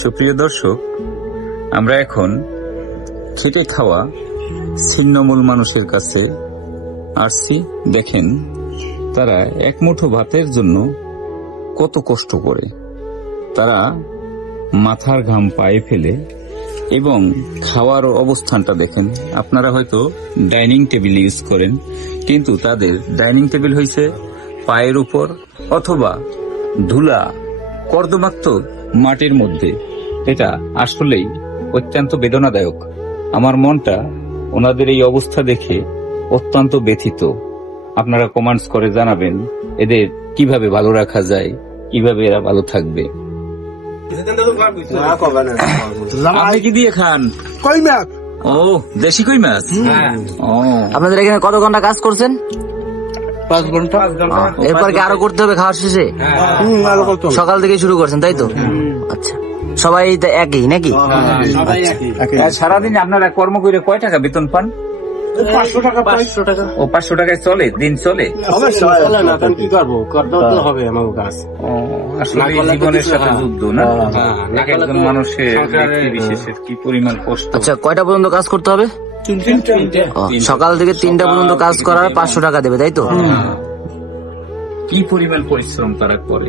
সুপ্রিয় দর্শক, আমরা এখন খেটে খাওয়া ছিন্নমূল মানুষের কাছে আসছি। দেখেন তারা এক মুঠো ভাতের জন্য কত কষ্ট করে, তারা মাথার ঘাম পায়ে ফেলে এবং খাওয়ার অবস্থানটা দেখেন। আপনারা হয়তো ডাইনিং টেবিল ইউজ করেন, কিন্তু তাদের ডাইনিং টেবিল হয়েছে পায়ের উপর অথবা ধুলা কর্দমাক্ত মাটির মধ্যে। এটা আসলেই অত্যন্ত বেদনাদায়ক। আমার মনটা ওনাদের এই অবস্থা দেখে অত্যন্ত ব্যথিত। আপনারা কমেন্টস করে জানাবেন এদের কিভাবে ভালো রাখা যায়, কিভাবে এরা ভালো থাকবে। আপনি কি দিয়ে খান? কই মাছ। ও, দেশি কই মাছ। ও, আপনাদের এখানে কত ঘন্টা কাজ করছেন? 5 ঘন্টা। এরপর কি আরো করতে হবে খাওয়ার শেষে? সকাল থেকে শুরু করছেন তাই তো? আচ্ছা, সবাই একই নাকি? সারাদিন আপনারা কর্ম করে কয় টাকা বেতন পান? 500 টাকা। ও, 500 টাকায় চলে, দিন চলে? কি করবো, করতে হবে আমার কাজ। আসলে জীবনের সাথে যুদ্ধ না, একজন মানুষের ব্যক্তি বিশেষের কি পরিমাণ কষ্ট। আচ্ছা, কয়টা পর্যন্ত কাজ করতে হবে? সকাল থেকে 3টা পর্যন্ত কাজ করার 500 টাকা দেবে তাই তো? কি পরিমাণ পরিশ্রম তারা করে।